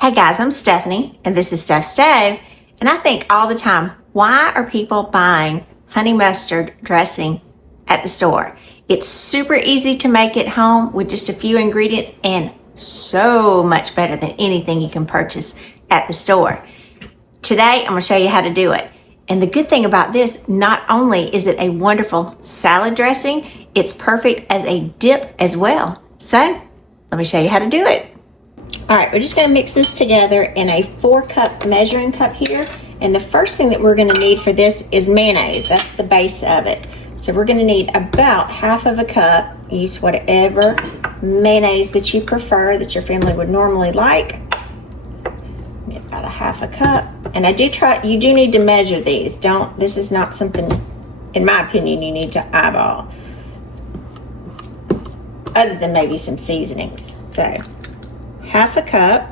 Hey guys, I'm Stephanie, and this is Steph Stove, and I think all the time, why are people buying honey mustard dressing at the store? It's super easy to make at home with just a few ingredients and so much better than anything you can purchase at the store. Today, I'm going to show you how to do it. And the good thing about this, not only is it a wonderful salad dressing, it's perfect as a dip as well. So, let me show you how to do it. All right, we're just going to mix this together in a 4-cup measuring cup here. And the first thing that we're going to need for this is mayonnaise. That's the base of it. So we're going to need about half of a cup. Use whatever mayonnaise that you prefer, that your family would normally like. Get about a half a cup. And you do need to measure these. This is not something, in my opinion, you need to eyeball. Other than maybe some seasonings. So, half a cup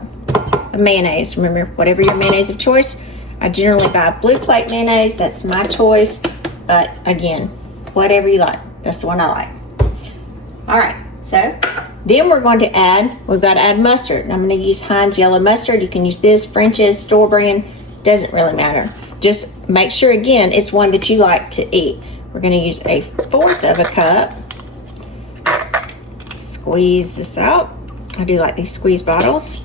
of mayonnaise. Remember, whatever your mayonnaise of choice. I generally buy Blue Plate mayonnaise. That's my choice. But again, whatever you like. That's the one I like. All right. So then we've got to add mustard. And I'm going to use Heinz yellow mustard. You can use this, French's, store brand. Doesn't really matter. Just make sure, again, it's one that you like to eat. We're going to use a 1/4 of a cup. Squeeze this out. I do like these squeeze bottles.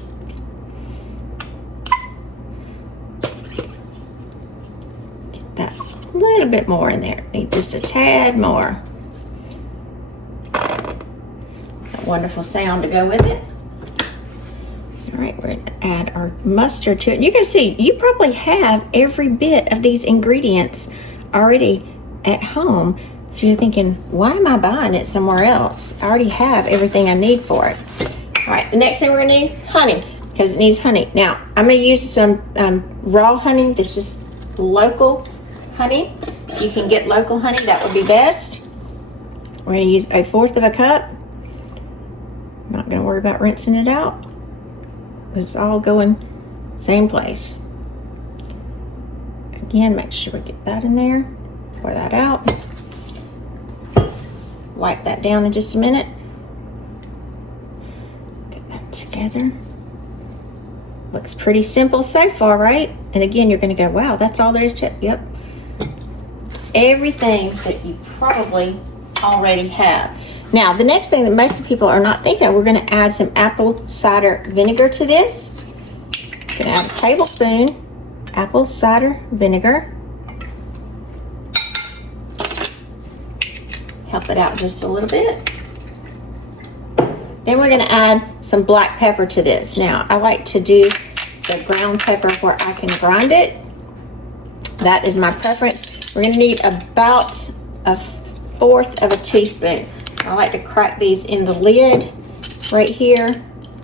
Get that a little bit more in there. Need just a tad more. That wonderful sound to go with it. All right, we're going to add our mustard to it. You can see, you probably have every bit of these ingredients already at home. So you're thinking, why am I buying it somewhere else? I already have everything I need for it. All right, the next thing we're gonna need is honey, because it needs honey. Now, I'm gonna use some raw honey. This is local honey. If you can get local honey, that would be best. We're gonna use a 1/4 of a cup. Not gonna worry about rinsing it out. It's all going same place. Again, make sure we get that in there. Pour that out. Wipe that down in just a minute. Get that together. Looks pretty simple so far, right? And again, you're going to go, wow, that's all there is to it. Yep. Everything that you probably already have. Now, the next thing that most people are not thinking of, we're going to add some apple cider vinegar to this. Going to add a tablespoon apple cider vinegar. Help it out just a little bit. Then we're going to add some black pepper to this. Now, I like to do the ground pepper where I can grind it. That is my preference. We're going to need about a 1/4 of a teaspoon. I like to crack these in the lid right here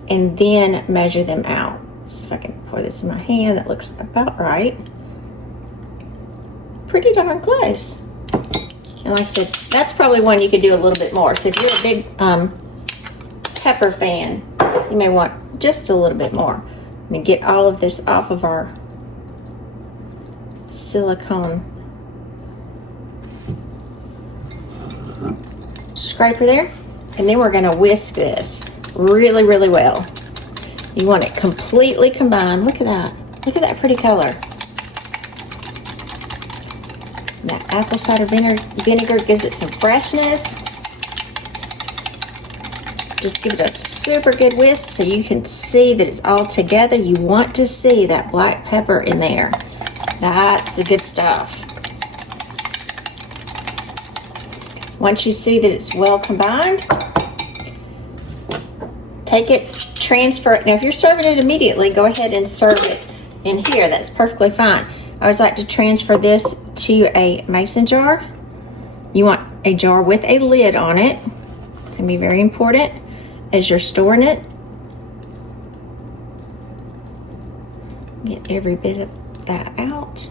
and then measure them out. So if I can pour this in my hand, that looks about right. Pretty darn close. And like I said, that's probably one you could do a little bit more. So if you're a big pepper fan, you may want just a little bit more. I'm going to get all of this off of our silicone scraper there. And then we're going to whisk this really, really well. You want it completely combined. Look at that. Look at that pretty color. That apple cider vinegar gives it some freshness. Just give it a super good whisk so you can see that it's all together. You want to see that black pepper in there. That's the good stuff. Once you see that it's well combined, take it, transfer it. Now, if you're serving it immediately, go ahead and serve it in here. That's perfectly fine. I always like to transfer this to a mason jar. You want a jar with a lid on it. It's going to be very important as you're storing it. Get every bit of that out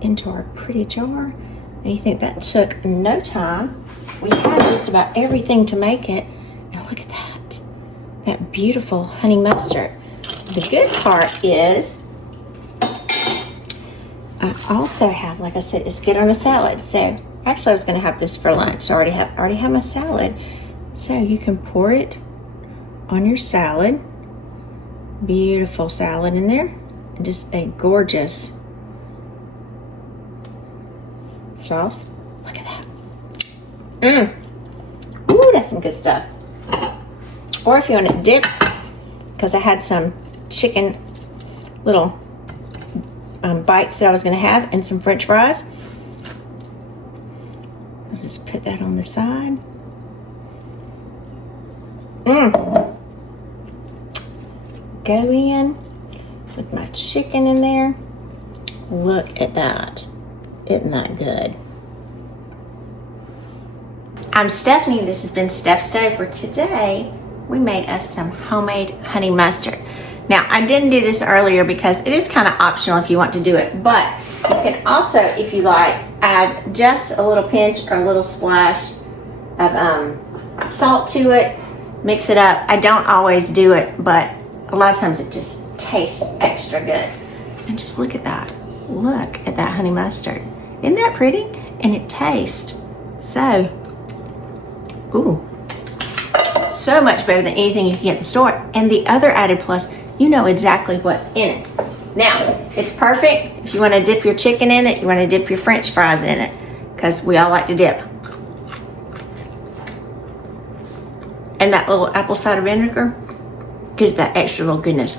into our pretty jar. And you think that took no time. We had just about everything to make it. And look at that. That beautiful honey mustard. The good part is I also have, like I said, it's good on a salad. So actually I was going to have this for lunch. So I already have my salad. So you can pour it on your salad. Beautiful salad in there. And just a gorgeous sauce. Look at that. Ooh, that's some good stuff. Or if you want it dipped, because I had some chicken little bites that I was going to have and some French fries. I'll just put that on the side. Go in with my chicken in there. Look at that. Isn't that good? I'm Stephanie. This has been Steph's Stove. For today, we made us some homemade honey mustard. Now, I didn't do this earlier because it is kind of optional if you want to do it, but you can also, if you like, add just a little pinch or a little splash of salt to it, mix it up. I don't always do it, but a lot of times it just tastes extra good. And just look at that. Look at that honey mustard. Isn't that pretty? And it tastes so, so much better than anything you can get in the store. And the other added plus, you know exactly what's in it. Now, it's perfect if you want to dip your chicken in it, you want to dip your French fries in it, because we all like to dip. And that little apple cider vinegar gives that extra little goodness.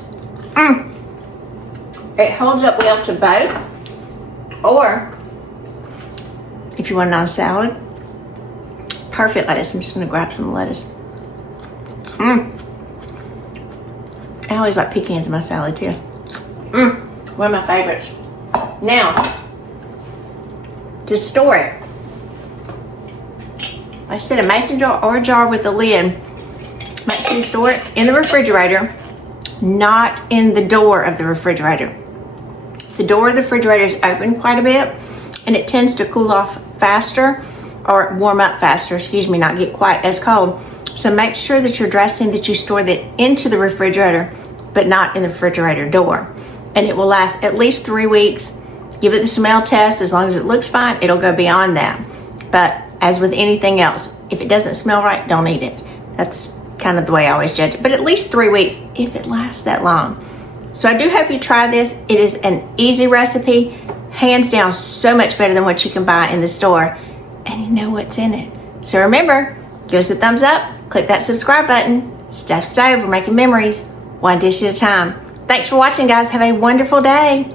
It holds up well to both, or if you want it on a salad, perfect lettuce. I'm just going to grab some lettuce. I always like pecans in my salad too. One of my favorites. Now, to store it, like I said, a mason jar or a jar with a lid. Make sure you store it in the refrigerator, not in the door of the refrigerator. The door of the refrigerator is open quite a bit, and it tends to cool off faster, or warm up faster, not get quite as cold. So make sure that your dressing, that you store that into the refrigerator, but not in the refrigerator door. And it will last at least 3 weeks. Give it the smell test. As long as it looks fine, it'll go beyond that. But as with anything else, if it doesn't smell right, don't eat it. That's kind of the way I always judge it. But at least 3 weeks, if it lasts that long. So I do hope you try this. It is an easy recipe. Hands down, so much better than what you can buy in the store. And you know what's in it. So remember, give us a thumbs up. Click that subscribe button. Steph's Stove, we're making memories, one dish at a time. Thanks for watching, guys. Have a wonderful day.